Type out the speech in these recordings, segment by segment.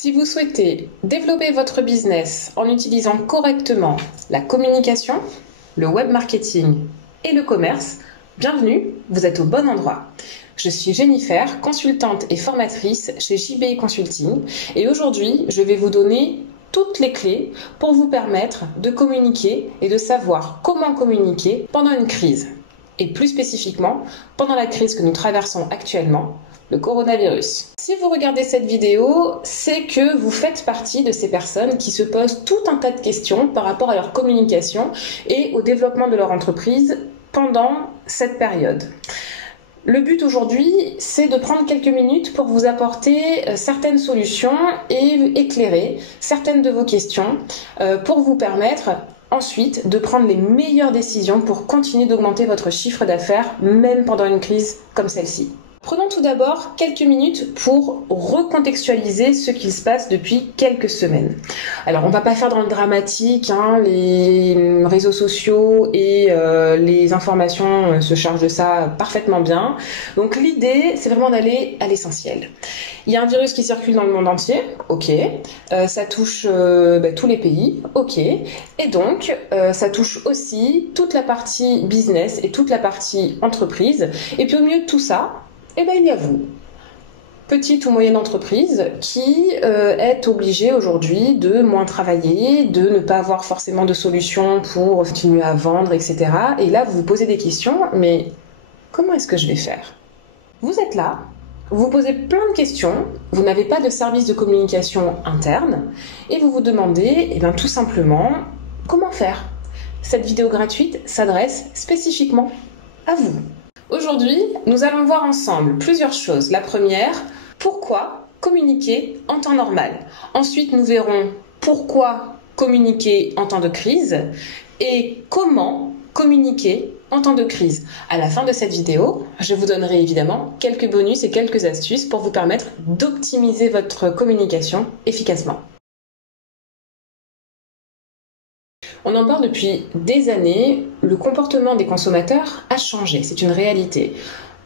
Si vous souhaitez développer votre business en utilisant correctement la communication, le web marketing et le commerce, bienvenue, vous êtes au bon endroit. Je suis Jennifer, consultante et formatrice chez JBI Consulting et aujourd'hui, je vais vous donner toutes les clés pour vous permettre de communiquer et de savoir comment communiquer pendant une crise. Et plus spécifiquement, pendant la crise que nous traversons actuellement, le coronavirus. Si vous regardez cette vidéo, c'est que vous faites partie de ces personnes qui se posent tout un tas de questions par rapport à leur communication et au développement de leur entreprise pendant cette période. Le but aujourd'hui, c'est de prendre quelques minutes pour vous apporter certaines solutions et éclairer certaines de vos questions pour vous permettre ensuite de prendre les meilleures décisions pour continuer d'augmenter votre chiffre d'affaires même pendant une crise comme celle-ci. Prenons tout d'abord quelques minutes pour recontextualiser ce qu'il se passe depuis quelques semaines. Alors, on ne va pas faire dans le dramatique, les réseaux sociaux et les informations se chargent de ça parfaitement bien. Donc, l'idée, c'est vraiment d'aller à l'essentiel. Il y a un virus qui circule dans le monde entier, ok. Ça touche tous les pays, ok. Et donc, ça touche aussi toute la partie business et toute la partie entreprise. Et puis, au milieu de tout ça, il y a vous, petite ou moyenne entreprise, qui est obligée aujourd'hui de moins travailler, de ne pas avoir forcément de solution pour continuer à vendre, etc. Et là, vous vous posez des questions, mais comment est-ce que je vais faire? Vous êtes là, vous vous posez plein de questions, vous n'avez pas de service de communication interne, et vous vous demandez, tout simplement, comment faire? Cette vidéo gratuite s'adresse spécifiquement à vous. Aujourd'hui, nous allons voir ensemble plusieurs choses. La première, pourquoi communiquer en temps normal. Ensuite, nous verrons pourquoi communiquer en temps de crise et comment communiquer en temps de crise. À la fin de cette vidéo, je vous donnerai évidemment quelques bonus et quelques astuces pour vous permettre d'optimiser votre communication efficacement. On en parle depuis des années, le comportement des consommateurs a changé, c'est une réalité.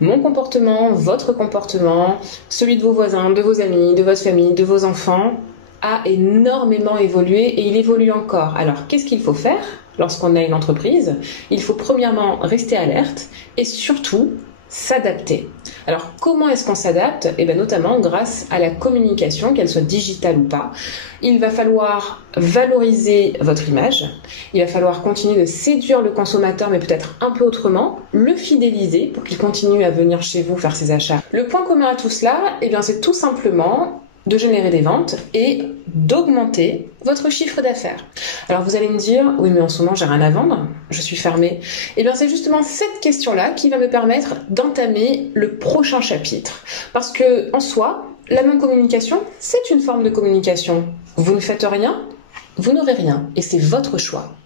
Mon comportement, votre comportement, celui de vos voisins, de vos amis, de votre famille, de vos enfants a énormément évolué et il évolue encore. Alors, qu'est-ce qu'il faut faire lorsqu'on a une entreprise? Il faut premièrement rester alerte et surtout s'adapter. Alors, comment est-ce qu'on s'adapte? Notamment grâce à la communication, qu'elle soit digitale ou pas. Il va falloir valoriser votre image. Il va falloir continuer de séduire le consommateur, mais peut-être un peu autrement. Le fidéliser pour qu'il continue à venir chez vous faire ses achats. Le point commun à tout cela, c'est tout simplement de générer des ventes et d'augmenter votre chiffre d'affaires. Alors vous allez me dire, oui mais en ce moment j'ai rien à vendre, je suis fermée. C'est justement cette question-là qui va me permettre d'entamer le prochain chapitre. Parce que en soi, la non-communication, c'est une forme de communication. Vous ne faites rien, vous n'aurez rien et c'est votre choix.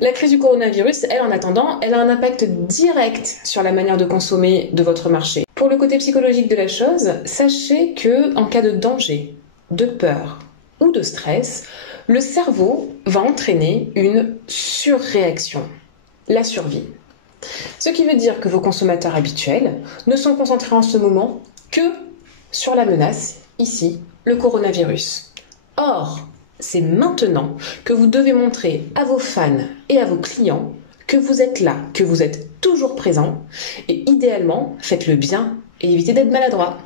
La crise du coronavirus, elle, en attendant, elle a un impact direct sur la manière de consommer de votre marché. Pour le côté psychologique de la chose, sachez que en cas de danger, de peur ou de stress, le cerveau va entraîner une surréaction, la survie. Ce qui veut dire que vos consommateurs habituels ne sont concentrés en ce moment que sur la menace, ici, le coronavirus. Or, c'est maintenant que vous devez montrer à vos fans et à vos clients que vous êtes là, que vous êtes toujours présent et idéalement, faites-le bien et évitez d'être maladroit.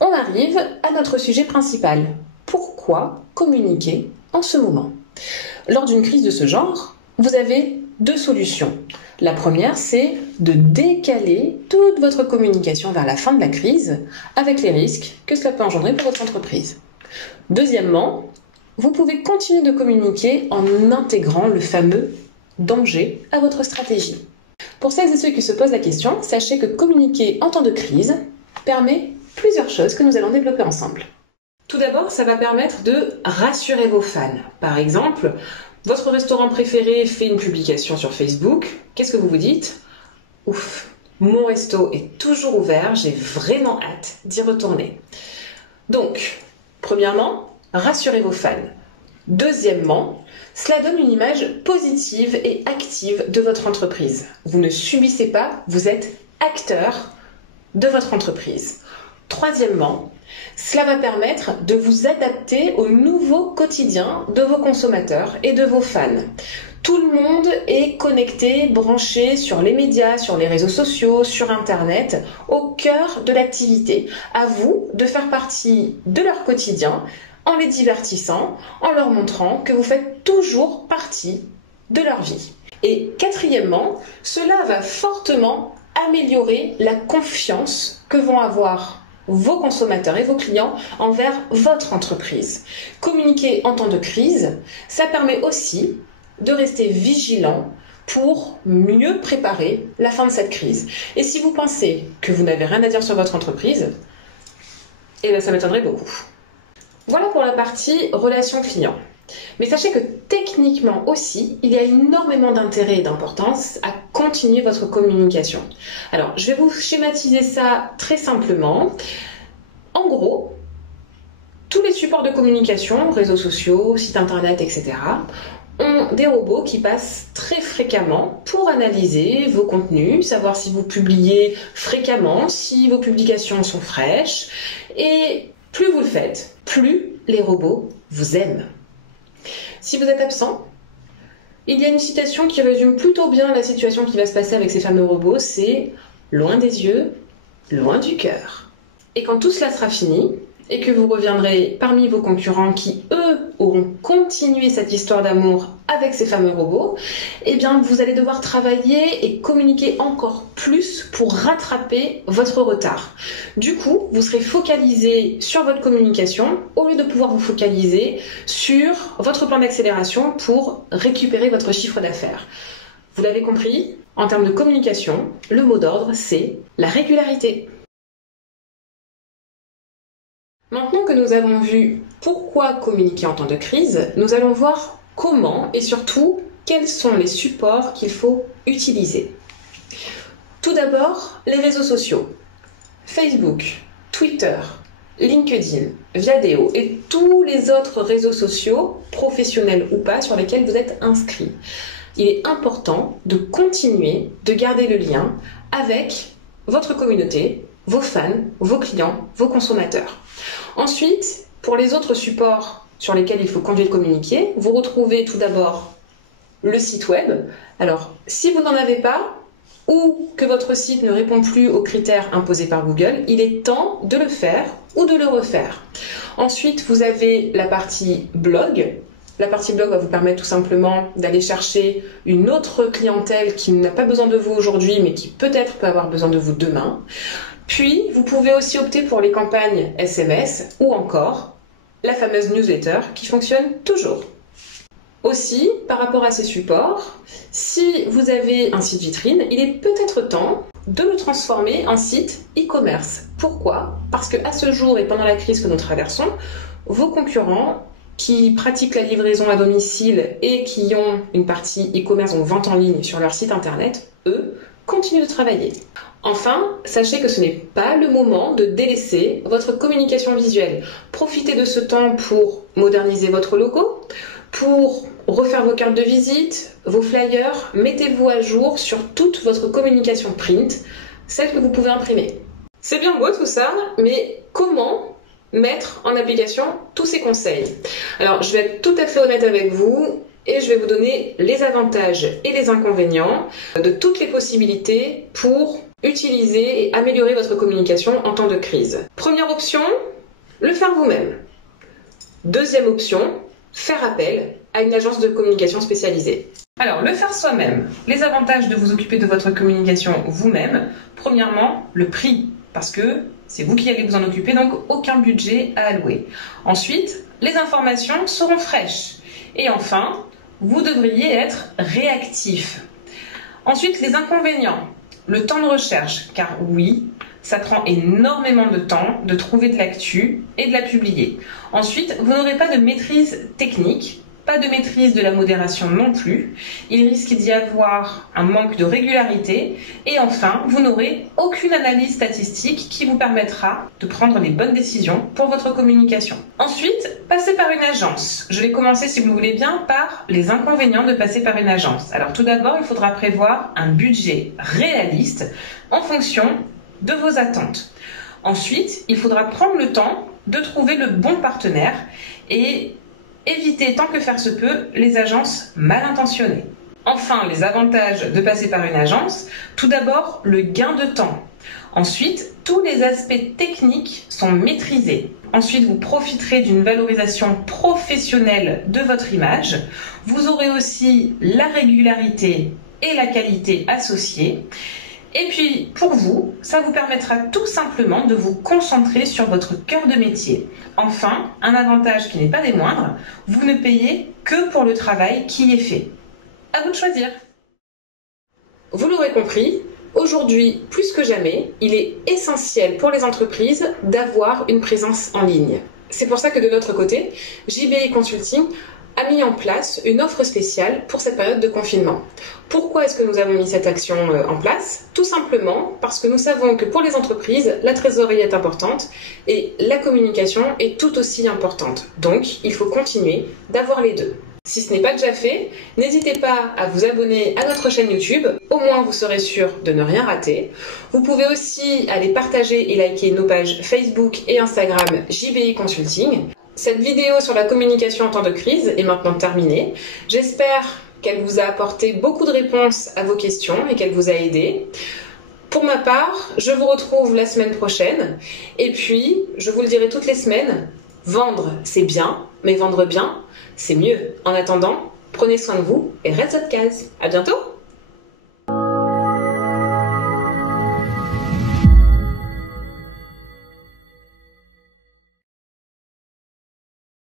On arrive à notre sujet principal. Pourquoi communiquer en ce moment? Lors d'une crise de ce genre, vous avez deux solutions. La première, c'est de décaler toute votre communication vers la fin de la crise avec les risques que cela peut engendrer pour votre entreprise. Deuxièmement, vous pouvez continuer de communiquer en intégrant le fameux danger à votre stratégie. Pour celles et ceux qui se posent la question, sachez que communiquer en temps de crise permet plusieurs choses que nous allons développer ensemble. Tout d'abord, ça va permettre de rassurer vos fans. Par exemple, votre restaurant préféré fait une publication sur Facebook. Qu'est-ce que vous vous dites? Ouf, mon resto est toujours ouvert, j'ai vraiment hâte d'y retourner. Donc, premièrement, rassurez vos fans. Deuxièmement, cela donne une image positive et active de votre entreprise. Vous ne subissez pas, vous êtes acteur de votre entreprise. Troisièmement, cela va permettre de vous adapter au nouveau quotidien de vos consommateurs et de vos fans. Tout le monde est connecté, branché sur les médias, sur les réseaux sociaux, sur Internet, au cœur de l'activité. À vous de faire partie de leur quotidien en les divertissant, en leur montrant que vous faites toujours partie de leur vie. Et quatrièmement, cela va fortement améliorer la confiance que vont avoir vos consommateurs et vos clients envers votre entreprise. Communiquer en temps de crise, ça permet aussi de rester vigilant pour mieux préparer la fin de cette crise. Et si vous pensez que vous n'avez rien à dire sur votre entreprise, eh bien ça m'étonnerait beaucoup. Voilà pour la partie relation client. Mais sachez que techniquement aussi, il y a énormément d'intérêt et d'importance à continuer votre communication. Alors, je vais vous schématiser ça très simplement. En gros, tous les supports de communication, réseaux sociaux, sites internet, etc., ont des robots qui passent très fréquemment pour analyser vos contenus, savoir si vous publiez fréquemment, si vos publications sont fraîches. Et plus vous le faites, plus les robots vous aiment. Si vous êtes absent, il y a une citation qui résume plutôt bien la situation qui va se passer avec ces fameux robots, c'est « loin des yeux, loin du cœur ». Et quand tout cela sera fini, et que vous reviendrez parmi vos concurrents qui, eux, auront continué cette histoire d'amour avec ces fameux robots, eh bien, vous allez devoir travailler et communiquer encore plus pour rattraper votre retard. Du coup, vous serez focalisé sur votre communication au lieu de pouvoir vous focaliser sur votre plan d'accélération pour récupérer votre chiffre d'affaires. Vous l'avez compris, en termes de communication, le mot d'ordre, c'est la régularité. Maintenant que nous avons vu pourquoi communiquer en temps de crise, nous allons voir comment et surtout quels sont les supports qu'il faut utiliser. Tout d'abord, les réseaux sociaux. Facebook, Twitter, LinkedIn, Viadeo et tous les autres réseaux sociaux, professionnels ou pas, sur lesquels vous êtes inscrits. Il est important de continuer de garder le lien avec votre communauté, vos fans, vos clients, vos consommateurs. Ensuite, pour les autres supports sur lesquels il faut continuer de communiquer, vous retrouvez tout d'abord le site web. Alors, si vous n'en avez pas ou que votre site ne répond plus aux critères imposés par Google, il est temps de le faire ou de le refaire. Ensuite, vous avez la partie blog. La partie blog va vous permettre tout simplement d'aller chercher une autre clientèle qui n'a pas besoin de vous aujourd'hui, mais qui peut-être peut avoir besoin de vous demain. Puis, vous pouvez aussi opter pour les campagnes SMS ou encore la fameuse newsletter qui fonctionne toujours. Aussi, par rapport à ces supports, si vous avez un site vitrine, il est peut-être temps de le transformer en site e-commerce. Pourquoi ? Parce qu'à ce jour et pendant la crise que nous traversons, vos concurrents qui pratiquent la livraison à domicile et qui ont une partie e-commerce, donc vente en ligne sur leur site internet, eux, continuent de travailler. Enfin, sachez que ce n'est pas le moment de délaisser votre communication visuelle. Profitez de ce temps pour moderniser votre logo, pour refaire vos cartes de visite, vos flyers, mettez-vous à jour sur toute votre communication print, celle que vous pouvez imprimer. C'est bien beau tout ça, mais comment mettre en application tous ces conseils? Alors, je vais être tout à fait honnête avec vous et je vais vous donner les avantages et les inconvénients de toutes les possibilités pour utiliser et améliorer votre communication en temps de crise. Première option, le faire vous-même. Deuxième option, faire appel à une agence de communication spécialisée. Alors, le faire soi-même, les avantages de vous occuper de votre communication vous-même. Premièrement, le prix, parce que c'est vous qui allez vous en occuper, donc aucun budget à allouer. Ensuite, les informations seront fraîches. Et enfin, vous devriez être réactif. Ensuite, les inconvénients. Le temps de recherche, car oui, ça prend énormément de temps de trouver de l'actu et de la publier. Ensuite, vous n'aurez pas de maîtrise technique, pas de maîtrise de la modération non plus. Il risque d'y avoir un manque de régularité. Et enfin, vous n'aurez aucune analyse statistique qui vous permettra de prendre les bonnes décisions pour votre communication. Ensuite, passez par une agence. Je vais commencer, si vous le voulez bien, par les inconvénients de passer par une agence. Alors tout d'abord, il faudra prévoir un budget réaliste en fonction de vos attentes. Ensuite, il faudra prendre le temps de trouver le bon partenaire et éviter tant que faire se peut les agences mal intentionnées. Enfin, les avantages de passer par une agence, tout d'abord le gain de temps. Ensuite, tous les aspects techniques sont maîtrisés. Ensuite, vous profiterez d'une valorisation professionnelle de votre image. Vous aurez aussi la régularité et la qualité associées. Et puis, pour vous, ça vous permettra tout simplement de vous concentrer sur votre cœur de métier. Enfin, un avantage qui n'est pas des moindres, vous ne payez que pour le travail qui est fait. À vous de choisir. Vous l'aurez compris, aujourd'hui, plus que jamais, il est essentiel pour les entreprises d'avoir une présence en ligne. C'est pour ça que de notre côté, JBI Consulting a mis en place une offre spéciale pour cette période de confinement. Pourquoi est-ce que nous avons mis cette action en place? Tout simplement parce que nous savons que pour les entreprises, la trésorerie est importante et la communication est tout aussi importante. Donc, il faut continuer d'avoir les deux. Si ce n'est pas déjà fait, n'hésitez pas à vous abonner à notre chaîne YouTube, au moins vous serez sûr de ne rien rater. Vous pouvez aussi aller partager et liker nos pages Facebook et Instagram JBI Consulting. Cette vidéo sur la communication en temps de crise est maintenant terminée. J'espère qu'elle vous a apporté beaucoup de réponses à vos questions et qu'elle vous a aidé. Pour ma part, je vous retrouve la semaine prochaine. Et puis, je vous le dirai toutes les semaines, vendre c'est bien, mais vendre bien c'est mieux. En attendant, prenez soin de vous et reste votre case. À bientôt!